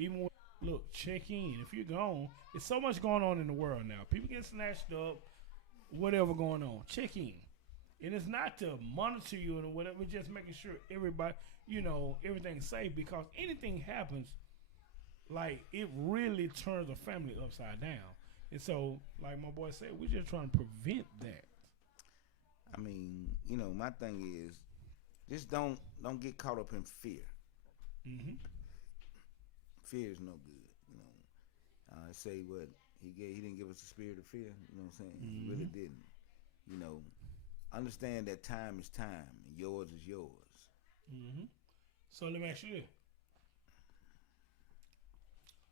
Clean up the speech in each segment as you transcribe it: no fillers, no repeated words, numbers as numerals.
Even when, look, check in. If you're gone, there's so much going on in the world now. People get snatched up, whatever going on. Check in. And it's not to monitor you or whatever, just making sure everybody, everything's safe, because anything happens, like, it really turns a family upside down. And so, like my boy said, we're just trying to prevent that. I mean, my thing is, just don't get caught up in fear. Mm-hmm. Fear is no good. Say what he didn't give us the spirit of fear. You know what I'm saying? Mm-hmm. He really didn't. Understand that time is time and yours is yours. Mm-hmm. So let me ask you this.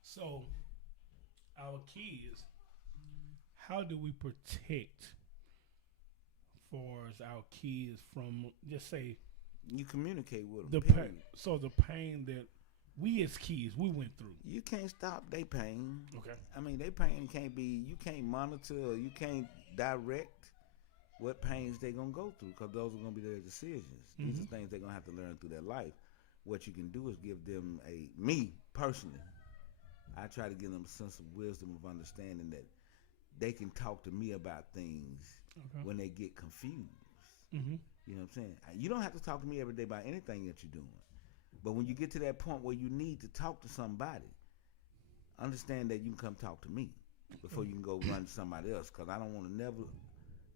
So, our kids, how do we protect for our kids from, just say, you communicate with the them. pain? So the pain that we as kids we went through. You can't stop their pain. Okay. I mean, their pain can't be. You can't monitor or you can't direct what pains they're gonna go through, because those are gonna be their decisions. Mm-hmm. These are things they're gonna have to learn through their life. What you can do is give them me personally, I try to give them a sense of wisdom, of understanding that they can talk to me about things when they get confused. Mm-hmm. You know what I'm saying? You don't have to talk to me every day about anything that you're doing. But when you get to that point where you need to talk to somebody, understand that you can come talk to me before you can go run to somebody else, because I don't want to never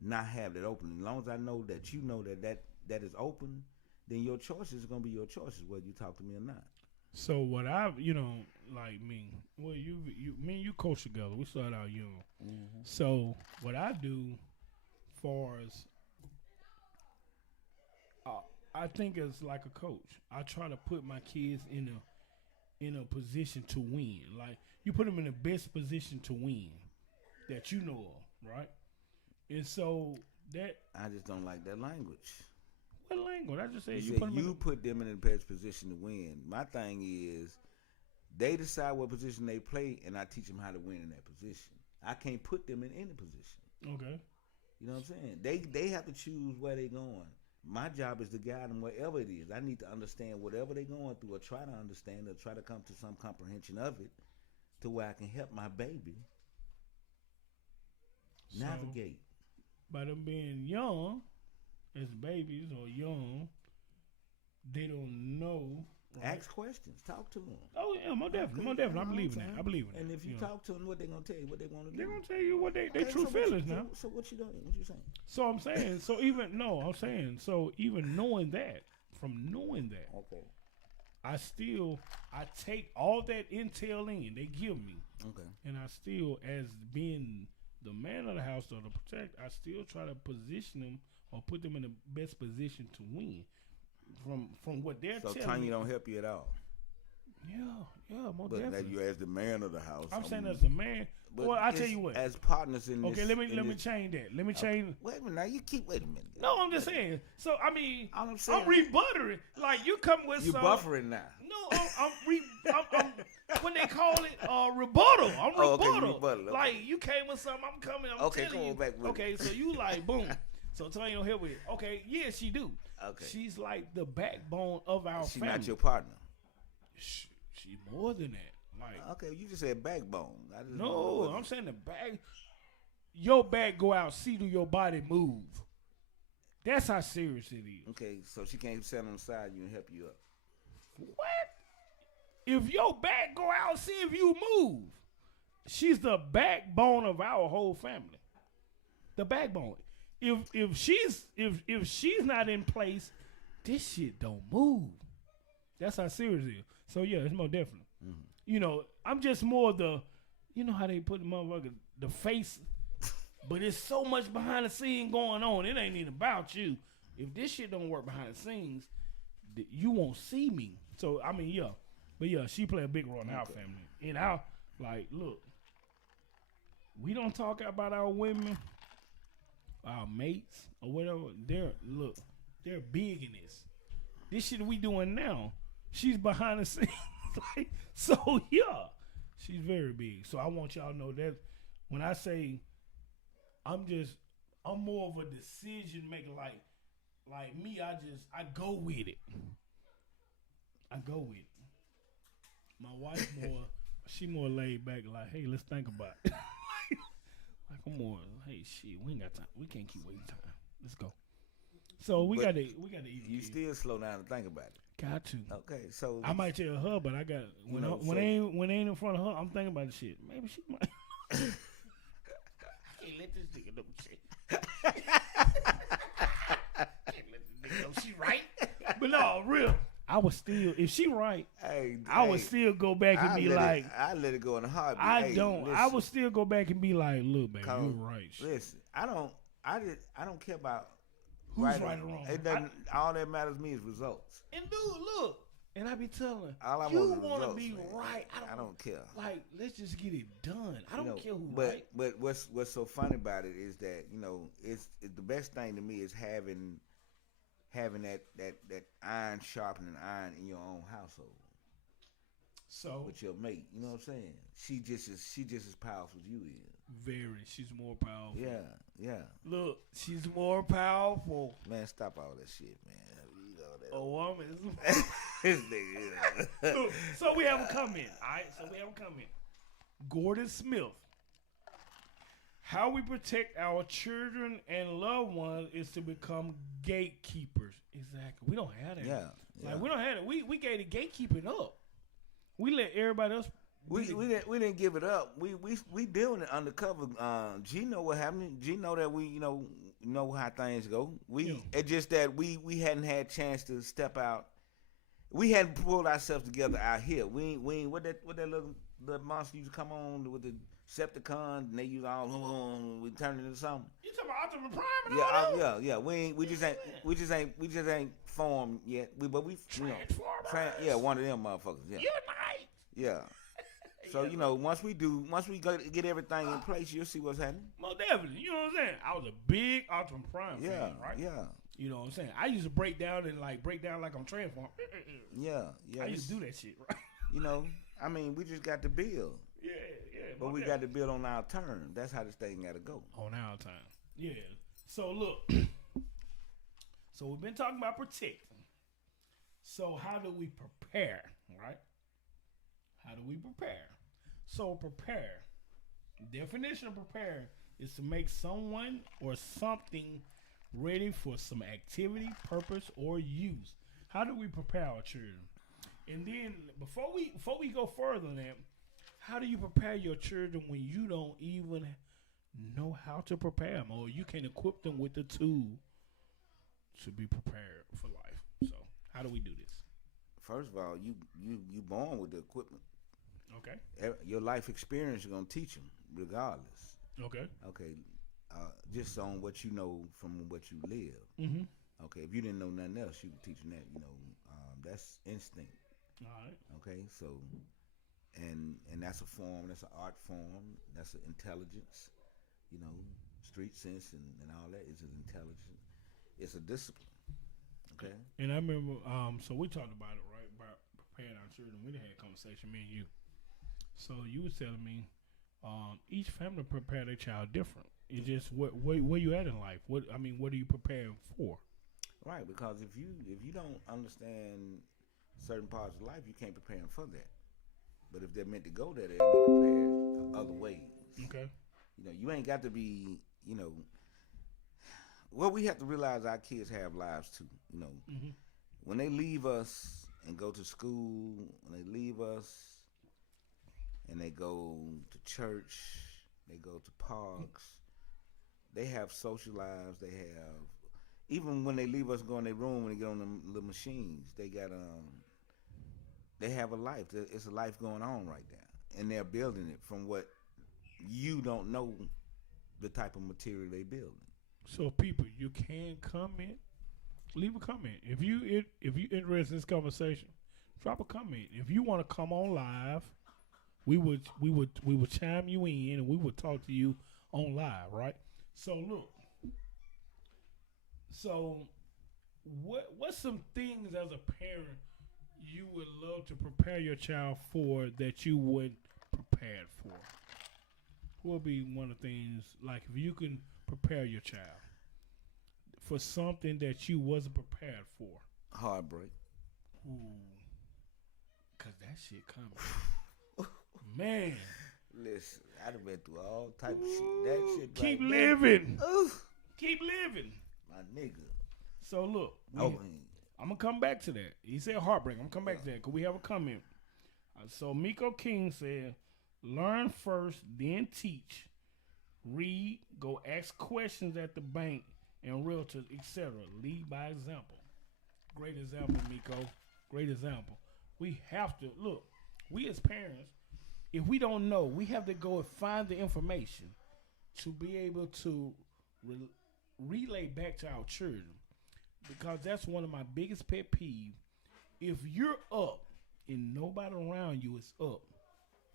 not have that open. As long as I know that that is open, then your choices are going to be your choices, whether you talk to me or not. So what I've, like me, well, me and you coach together. We started out young. Mm-hmm. So what I do, far as, I think as like a coach, I try to put my kids in a position to win. Like, you put them in the best position to win that you know of, right? And so that, I just don't like that language. what language? I just said you put them in the best position to win. My thing is, they decide what position they play, and I teach them how to win in that position. I can't put them in any position. Okay. You know what I'm saying? They have to choose where they're going. My job is to guide them wherever it is. I need to understand whatever they're going through, or try to understand, or try to come to some comprehension of it, to where I can help my baby navigate. By them being young, as babies or young, they don't know. Right? Ask questions. Talk to them. Oh yeah, most definitely. I believe in that. I believe in that. And if you talk to them, what they gonna tell you? What they want to do? They're gonna tell you what they true feelings now. So what you doing? What you saying? So I'm saying. So even knowing that, from knowing that, okay, I take all that intel in they give me. Okay. And I still, as being the man of the house or the protect, I still try to position them or put them in the best position to win. From what they're telling me. So Tanya don't help you at all. Yeah, most but definitely. You as the man of the house. I'm saying as the man. Well, I tell you what. As partners in this. Okay, let me change that. Let me change. Wait a minute. Now you keep. Wait a minute. No, I'm just saying. So I mean, I'm rebuttering. Like, you come with you buffering now. No, I'm when they call it rebuttal. I'm rebuttal. Okay. Like, you came with something, I'm coming. I'm okay, telling come you. on back with okay, so you like boom. So Tanya don't help with it. Okay, yeah, she do. Okay. She's like the backbone of our family. She's not your partner. She more than that. Like, okay, you just said backbone. I'm saying the back. Your back go out, see do your body move. That's how serious it is. Okay, so she can't sit on the side of you and help you up. What? If your back go out, see if you move. She's the backbone of our whole family. The backbone. If she's not in place, this shit don't move. That's how serious it is. So yeah, it's more definitely. Mm-hmm. I'm just more how they put the motherfucker, the face, but it's so much behind the scene going on. It ain't even about you. If this shit don't work behind the scenes, you won't see me. So I mean, yeah, but yeah, she play a big role in our family. In our look, we don't talk about our women, our mates or whatever. They're big in this. This shit we doing now, she's behind the scenes. So yeah, she's very big. So I want y'all to know that when I say I'm more of a decision maker. Like me, I go with it. I go with it. My wife she more laid back. Like, hey, let's think about it. Like I'm more. Hey, shit, we ain't got time. We can't keep wasting time. Let's go. So we got to eat. You still slow down and think about it. Got to. Okay, so I might tell her, but I got when they ain't in front of her, I'm thinking about the shit. Maybe she might. I can't let this nigga know shit. Can't let this nigga know she right. But no, real. I would still, if she right, I would still go back and be like, I let it go in a heartbeat. I don't. Listen, I would still go back and be like, look, man, you're right. Listen, I don't care about who's right or wrong. It doesn't. All that matters to me is results. And dude, look, and I be telling all I you want to be man. Right. I don't care. Like, let's just get it done. I don't care who right. But what's so funny about it is that it's the best thing to me is having that iron sharpening iron in your own household. So with your mate, you know what I'm saying? She just as powerful as you is. Very, she's more powerful. Yeah. Look, she's more powerful. Man, stop all that shit, man. You know that. A woman. This nigga. Look, so we have a comment. All right, Gordon Smith. How we protect our children and loved ones is to become gatekeepers. Exactly. We don't have that. Yeah. Like we don't have it. We gave the gatekeeping up. We let everybody else. We didn't give it up. We doing it undercover. G know what happened. G know that we know how things go. It's just that we hadn't had chance to step out. We hadn't pulled ourselves together out here. We what that little monster used to come on with the Decepticons and they use all we turned it into something. You talking about Optimus Prime and all that? Yeah. We just ain't formed yet. Transformers. One of them motherfuckers. Yeah. Unite. Yeah. So once we get everything in place, you'll see what's happening. Well, definitely. You know what I'm saying? I was a big Optimus Prime fan, right? Yeah. You know what I'm saying? I used to break down like I'm transformed. Yeah. I used to do that shit, right? I mean, we just got to build. Yeah. But we got to build on our terms. That's how this thing got to go. On our time. Yeah. So look. So we've been talking about protecting. So how do we prepare, right? How do we prepare? So prepare. Definition of prepare is to make someone or something ready for some activity, purpose, or use. How do we prepare our children? And then before we go further than that, how do you prepare your children when you don't even know how to prepare them, or you can equip them with the tool to be prepared for life? So how do we do this? First of all, you born with the equipment. Okay. Your life experience is gonna teach them, regardless. Okay. Just on what you know from what you live. Mm-hmm. Okay. If you didn't know nothing else, you could teach them that. That's instinct. All right. Okay. So, and that's a form. That's an art form. That's an intelligence. Street sense and all that is an intelligence. It's a discipline. Okay. And I remember, so we talked about it, right? About preparing our children. We had a conversation, me and you. So you was telling me, each family prepare their child different. It's just where you at in life. What are you preparing for? Right, because if you don't understand certain parts of life, you can't prepare them for that. But if they're meant to go there, they'll be prepared other ways. Okay. You ain't got to be. Well, we have to realize our kids have lives too. Mm-hmm. When they leave us and go to school, when they leave us and they go to church, they go to parks, they have social lives. They have, even when they leave us, go in their room, when they get on the machines, they have a life. It's a life going on right there, and they're building it from what you don't know, the type of material they building. So people, you can comment. Leave a comment. If you interested in this conversation, drop a comment. If you want to come on live, we would chime you in and we would talk to you on live, right? So look. So what's some things as a parent you would love to prepare your child for that you weren't prepared for? What would be one of the things, like if you can prepare your child for something that you wasn't prepared for? Heartbreak. Ooh. Cause that shit coming. Man. Listen, I'd have been through all type of shit. That shit. Keep right living. There, keep living. my nigga. So look, I'm gonna come back to that. He said heartbreak. I'm gonna come back to that because we have a comment. So Miko King said, learn first, then teach. Read, go ask questions at the bank and realtors, etc. Lead by example. Great example, Miko. Great example. We have to look. We as parents, if we don't know, we have to go and find the information to be able to relay back to our children. Because that's one of my biggest pet peeves. If you're up and nobody around you is up,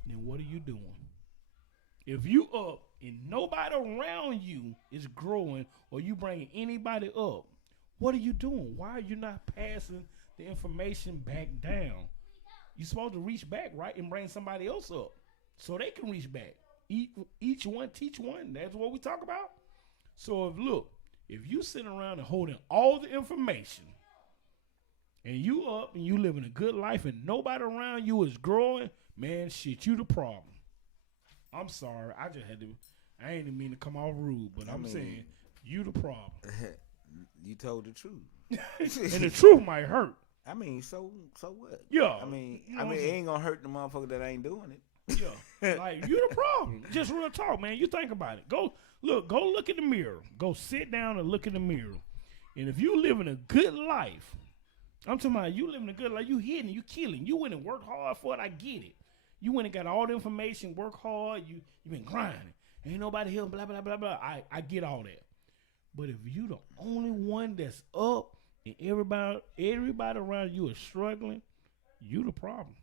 then what are you doing? If you up and nobody around you is growing or you bringing anybody up, what are you doing? Why are you not passing the information back down? You're supposed to reach back, right, and bring somebody else up so they can reach back. Each one, teach one. That's what we talk about. So if you sitting around and holding all the information and you up and you living a good life and nobody around you is growing, man, shit, you the problem. I'm sorry. I ain't mean to come off rude, but I'm saying you the problem. You told the truth. And the truth might hurt. I mean, so what? Yeah. I mean, you know it ain't gonna hurt the motherfucker that ain't doing it. Yeah. Like, you the problem. Just real talk, man. You think about it. Go look in the mirror. Go sit down and look in the mirror. And if you living a good life, I'm talking about you living a good life, you hitting, you killing. You went and worked hard for it, I get it. You went and got all the information, work hard, you been grinding. Ain't nobody here, blah, blah, blah, blah. I get all that. But if you the only one that's up and everybody around you is struggling, you the problem.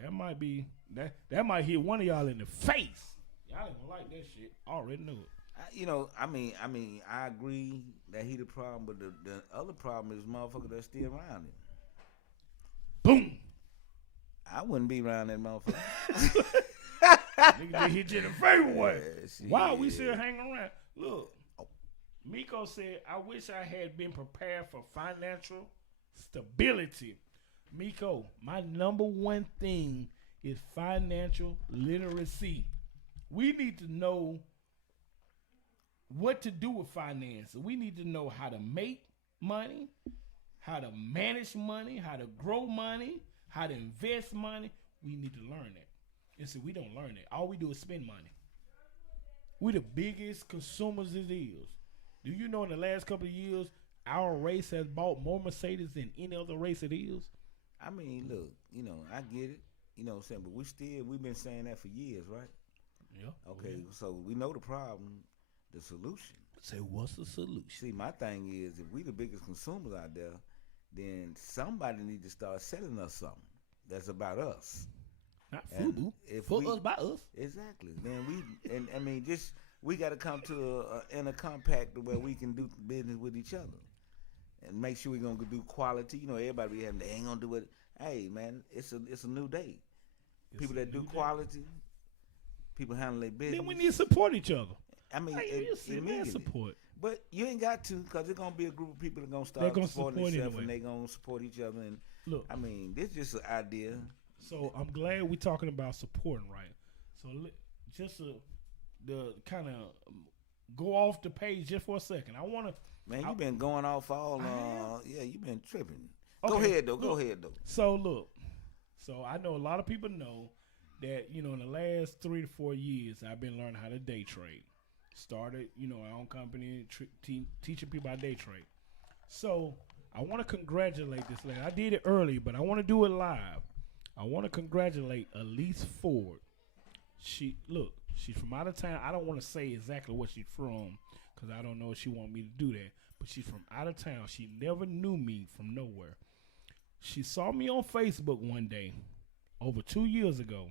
That might be that might hit one of y'all in the face. Y'all ain't gonna like that shit. I already knew it. I agree that he the problem, but the other problem is motherfucker that's still around him. Boom. I wouldn't be around that motherfucker. Nigga just hit you in the favorite way. Why are we still hanging around? Look, Miko said, I wish I had been prepared for financial stability. Miko, my number one thing is financial literacy. We need to know what to do with finance. We need to know how to make money, how to manage money, how to grow money, how to invest money. We need to learn that. And see, we don't learn that. All we do is spend money. We're the biggest consumers it is. Do you know in the last couple of years, our race has bought more Mercedes than any other race it is? I mean, look, I get it. You know what I'm saying? But we've been saying that for years, right? Yeah. Okay, so we know the problem, the solution. Say, what's the solution? See, my thing is, if we the biggest consumers out there, then somebody need to start selling us something that's about us. Not FUBU. For us, by us. Exactly. Then we got to come to in a compact where we can do business with each other and make sure we're gonna do quality. Everybody be having they ain't gonna do it. Hey, man, it's a new day. People that do quality, people handle their business. Then we need to support each other. I mean, immediately. Support. But you ain't got to, because there's gonna be a group of people that gonna start supporting themselves, and they gonna support each other. And look, I mean, this is just an idea. So I'm glad we're talking about supporting, right? So just to kind of go off the page just for a second, I want to. Man, you've been going off all. You've been tripping. Okay, Go ahead though. So look, I know a lot of people know that in the last 3 to 4 years, I've been learning how to day trade. Started, our own company, teaching people how to day trade. So I want to congratulate this lady. I did it early, but I want to do it live. I want to congratulate Elise Ford. She's from out of town. I don't want to say exactly where she's from because I don't know if she want me to do that. But she's from out of town. She never knew me from nowhere. She saw me on Facebook one day over 2 years ago.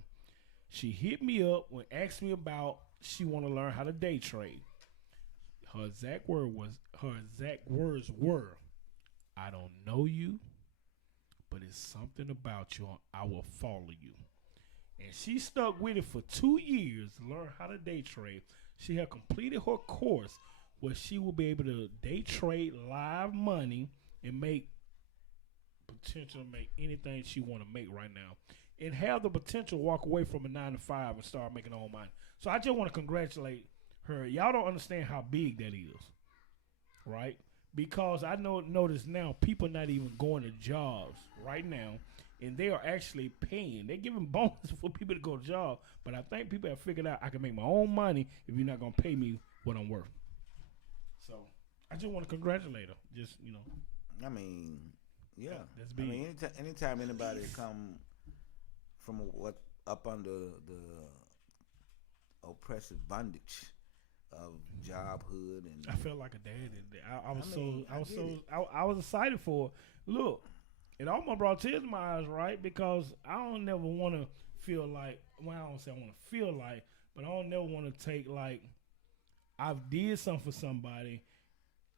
She hit me up and asked me about she want to learn how to day trade. Her exact words were, I don't know you, but it's something about you. I will follow you. And she stuck with it for 2 years, learn how to day trade. She had completed her course where she will be able to day trade live money and make potential to make anything she want to make right now, and have the potential to walk away from a 9 to 5 and start making her own money. So I just want to congratulate her. Y'all don't understand how big that is, right? Because I notice now people not even going to jobs right now, and they are actually paying. They're giving bonuses for people to go to job. But I think people have figured out I can make my own money if you're not gonna pay me what I'm worth. So I just want to congratulate her. Just I mean, yeah. That's I big. mean, anytime anybody come from what up under the oppressive bondage of jobhood, and I felt like a dad. I was excited for it. Look, it almost brought tears to my eyes, right? Because I don't never want to feel like. Well, I don't say I want to feel like, but I don't never want to take like I've did something for somebody.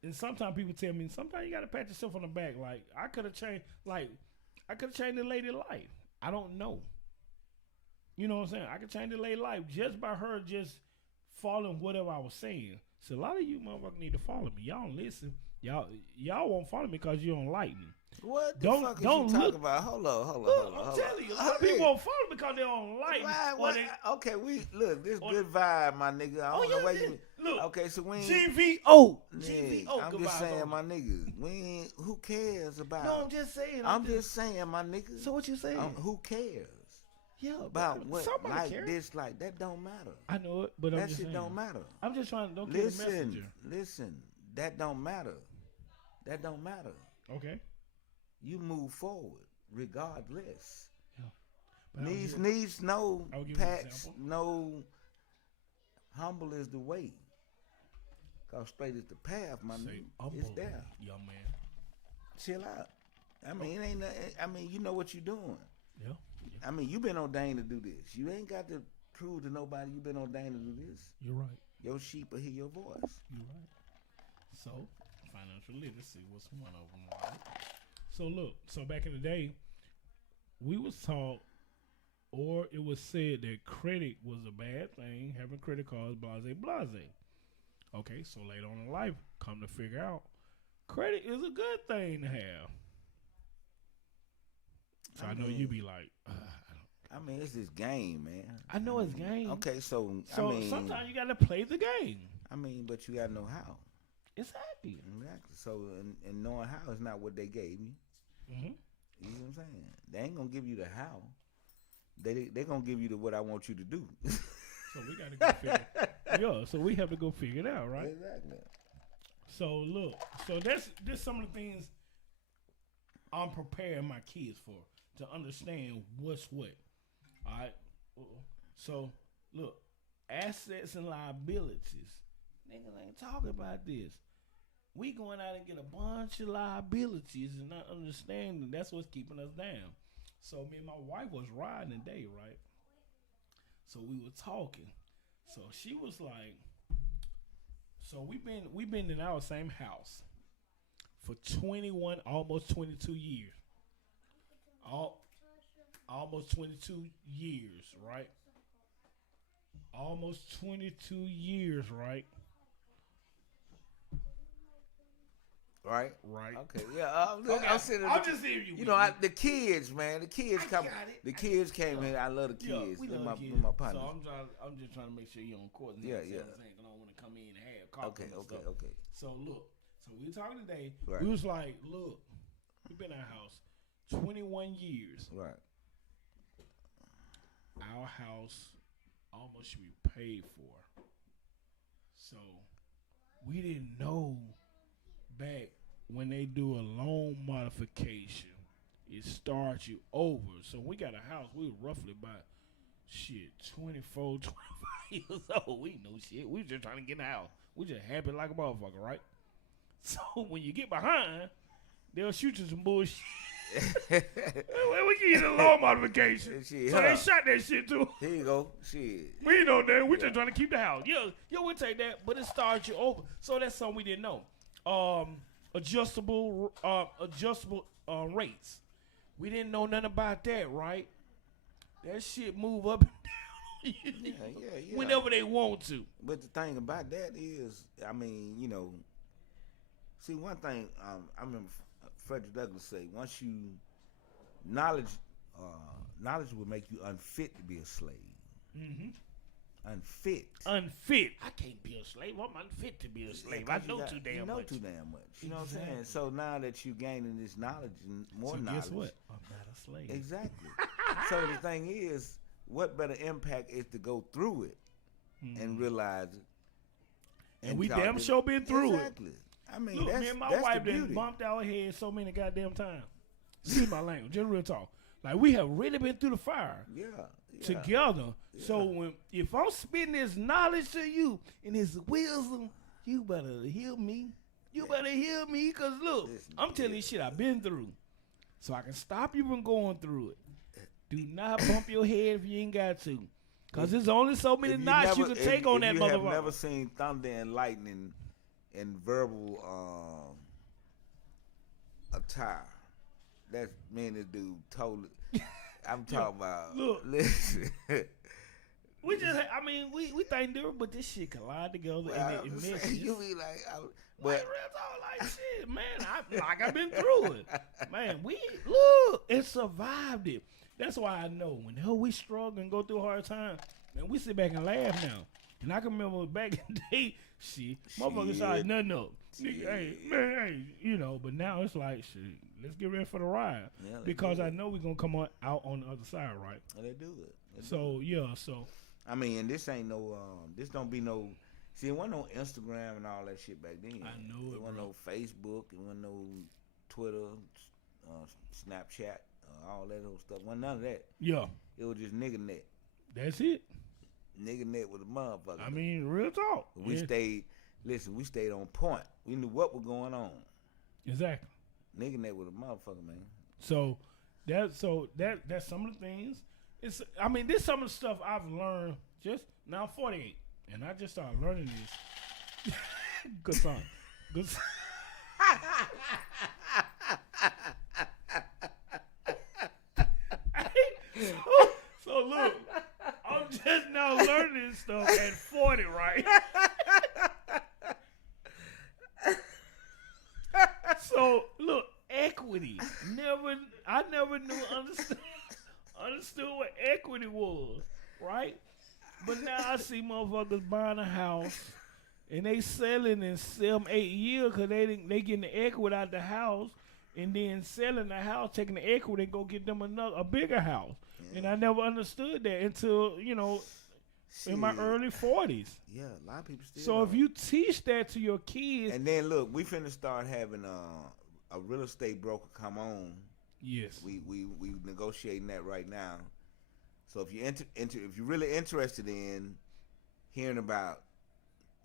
And sometimes people tell me, sometimes you got to pat yourself on the back. Like, I could have changed the lady's life. I don't know. You know what I'm saying? I could change the lady's life just by her just following whatever I was saying. So a lot of you motherfuckers need to follow me. Y'all don't listen. Y'all won't follow me because you don't like me. What the fuck is you talking about? Hold on. I'm telling you, a lot of people won't follow me because they don't like me. Okay, this good vibe, my nigga. I don't know why you. Look, okay, so we ain't. GVO. I'm just saying, my nigga. We ain't. Who cares about? No, I'm just saying. I'm just saying, my nigga. So what you saying? Who cares? Yeah, about what like cares. dislike that don't matter. I know it, but that shit don't matter. I'm just trying to don't get the messenger. Listen, that don't matter. That don't matter. Okay. You move forward regardless. Yeah. Needs no patch, no humble is the way. Cause straight is the path, my nigga. It's there. Young man. Chill out. I mean, it ain't I mean, you know what you're doing. Yeah. I mean, you've been ordained to do this. You ain't got to prove to nobody you've been ordained to do this. You're right. Your sheep will hear your voice. You're right. So, financial literacy was one of them, right? So look, back in the day, we was taught, or it was said that credit was a bad thing, having credit cards, blase. Okay, so later on in life, come to figure out, credit is a good thing to have. So I know you be like, I mean, it's this game, man. I know it's game. Okay, so I mean, sometimes you gotta play the game. I mean, but you gotta know how. Exactly. So, and knowing how is not what they gave you. Mm-hmm. You know what I'm saying? They ain't gonna give you the how. They gonna give you the what I want you to do. So we gotta go figure. So we have to go figure it out, right? Exactly. So look, that's some of the things I'm preparing my kids for, to understand what's what. All right. So look, assets and liabilities. Niggas ain't talking about this. We going out and get a bunch of liabilities and not understanding that's what's keeping us down. So me and my wife was riding today, right? So we were talking. So she was like, so we've been in our same house for 21, almost 22 years. Almost 22 years, right? Almost 22 years, right? Right. Okay. Yeah. Okay. I'm just seeing you. You know, the kids, man. The kids come. The kids came in. I love the kids. We love my, kids. my partners. So I'm just trying to make sure you're on court. Yeah. I don't want to come in and have coffee. Okay. So look. So we were talking today. Right. We was like, look, we've been in our house 21 years. Right. Our house almost should be paid for. So we didn't know back when they do a loan modification, it starts you over. So we got a house, we were roughly about 24, 25 years old. We know shit. We just trying to get in the house. We just happy like a motherfucker, right? So when you get behind, they'll shoot you some bullshit. We can get a loan modification. Shit, so they shot that shit too. Here you go. Shit. We know that. We just trying to keep the house. Yeah, we'll take that, but it starts you over. So that's something we didn't know. Adjustable rates. We didn't know nothing about that, right? That shit move up and down. Yeah. Whenever they want to. But the thing about that is, I mean, you know, see one thing I remember Frederick Douglass say, once you knowledge will make you unfit to be a slave. Mm-hmm. Unfit. I can't be a slave. I'm unfit to be a slave. I know too damn much. You know what I'm saying? So now that you're gaining this knowledge and more knowledge. Guess what? I'm not a slave. Exactly. So the thing is, what better impact is to go through it and realize it. And we damn sure been through exactly. it. I mean, look, that's, me and my that's wife the done beauty. bumped our heads so many goddamn times. See my language, just real talk. Like we have really been through the fire together. Yeah. So if I'm spitting this knowledge to you and this wisdom, you better hear me. You better hear me, cause look, I'm telling you shit I've been through, so I can stop you from going through it. Do not bump your head if you ain't got to, cause there's only so many knots you can take on that motherfucker. If you have never seen thunder and lightning and verbal attire, that's me and this dude totally. I'm talking about. Look, listen. We just, I mean, we think different, but this shit collide together and it messes. You be like, but real talk, like shit, man. I've been through it, man. We look and survived it. That's why I know whenever we struggle and go through a hard time, man, we sit back and laugh now. And I can remember back in the day, shit, motherfuckers started nothing up. Nigga, hey, man, hey, you know. But now it's like, shit, let's get ready for the ride because I know we're gonna come out on the other side, right? Well, they do it. So I mean, and this ain't no, this don't be no. See, it wasn't no Instagram and all that shit back then. I know it. It wasn't no Facebook. It wasn't no Twitter, Snapchat, all that old stuff. Wasn't none of that. Yeah. It was just nigga net. That's it. Nigga net with a motherfucker. I mean, real talk. We stayed on point. We knew what was going on. Exactly. Nigga net with a motherfucker, man. So that's some of the things. I mean, this some of the stuff I've learned just now. I'm 48, and I just started learning this. Good song. Good song. So look, I'm just now learning this stuff at 40, right? So look, equity. I never understood what equity was, right? But now I see motherfuckers buying a house and they selling in 7-8 years because they getting the equity out the house and then selling the house, taking the equity and go get them a bigger house. Yeah. And I never understood that until, in my early 40s. Yeah, a lot of people still. So if you teach that to your kids. And then look, we finna start having a real estate broker come on. Yes. We negotiating that right now. So if you're if you're really interested in hearing about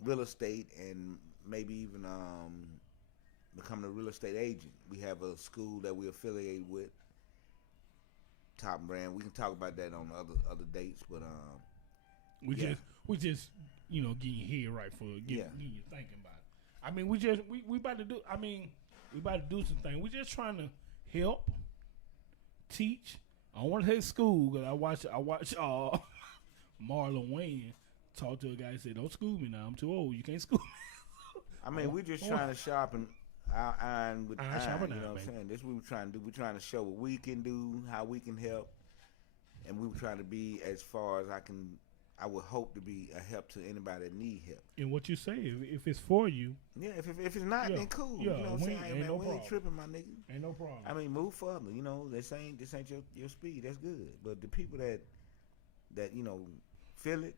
real estate and maybe even becoming a real estate agent, we have a school that we affiliate with, Top Brand. We can talk about that on other dates, but we just getting your head right for getting you thinking about it. I mean, we about to do. I mean, we about to do some things. We're just trying to help, teach. I don't want to say school because I watch Marlon Wayne talk to a guy and say, "Don't school me now. I'm too old. You can't school me." I mean, we're just trying to sharpen our iron with iron. You know what I'm saying? This is what we're trying to do. We're trying to show what we can do, how we can help, and we were trying to be as far as I would hope to be a help to anybody that need help. And what you say, if it's for you. Yeah, if it's not, then cool. Yeah, you know what I'm saying? Ain't no we ain't tripping, my nigga. Ain't no problem. I mean, move further. This ain't your speed. That's good. But the people that feel it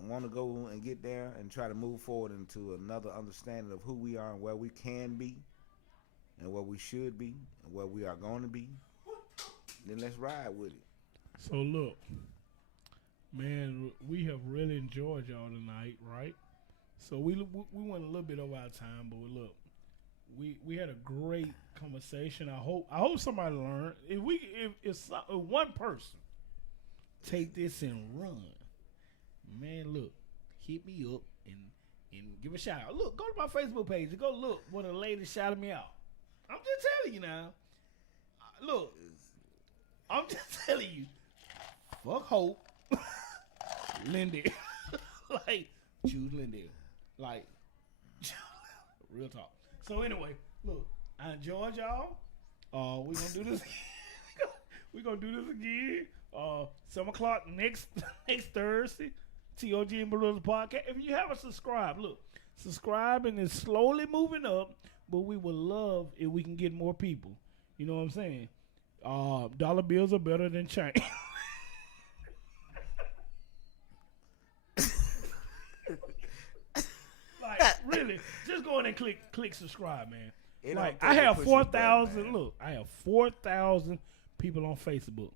and want to go and get there and try to move forward into another understanding of who we are and where we can be and where we should be and where we are going to be, then let's ride with it. So look, man, we have really enjoyed y'all tonight, right? So we went a little bit over our time, but look, we had a great conversation. I hope somebody learned. If one person take this and run, man, look, hit me up and give a shout out. Look, go to my Facebook page and go look when a lady shouted me out. I'm just telling you now. Look, I'm just telling you. Fuck Hope. Lindell. Like, choose Lindell. Like, real talk. So anyway, look, I enjoyed y'all. We're gonna do this. We gonna do this again. 7 o'clock next Thursday. T.O.G. and Barillas podcast. If you haven't subscribed, look, subscribing is slowly moving up, but we would love if we can get more people. You know what I'm saying? Dollar bills are better than change. Like, really, just go in and click subscribe, man. Like, I have 4,000. Look, I have 4,000 people on Facebook.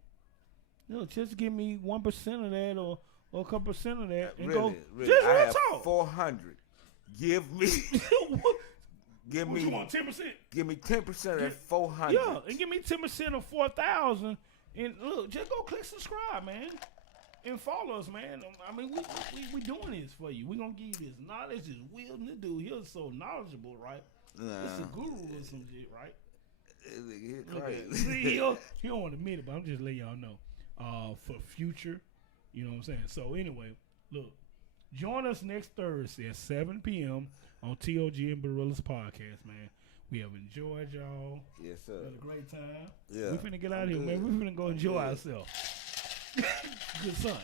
Look, just give me 1% of that or a couple percent of that and really, go. Really. Just I have talk. 400. Give me. Give what me. You want 10%? Give me 10% of that 400. Yeah, and give me 10% of 4,000. And look, just go click subscribe, man. And follow us, man. I mean, we doing this for you. We gonna give you this knowledge, this wisdom. This dude here is so knowledgeable, right? It's a guru or some shit, right? See, he don't want to admit it, but I'm just letting y'all know. For future, you know what I'm saying? So anyway, look, join us next Thursday at 7 p.m. on T.O.G. and Barillas podcast, man. We have enjoyed y'all. Yes, sir. Had a great time. Yeah. We finna get out of here, man. We finna go enjoy ourselves. Good son.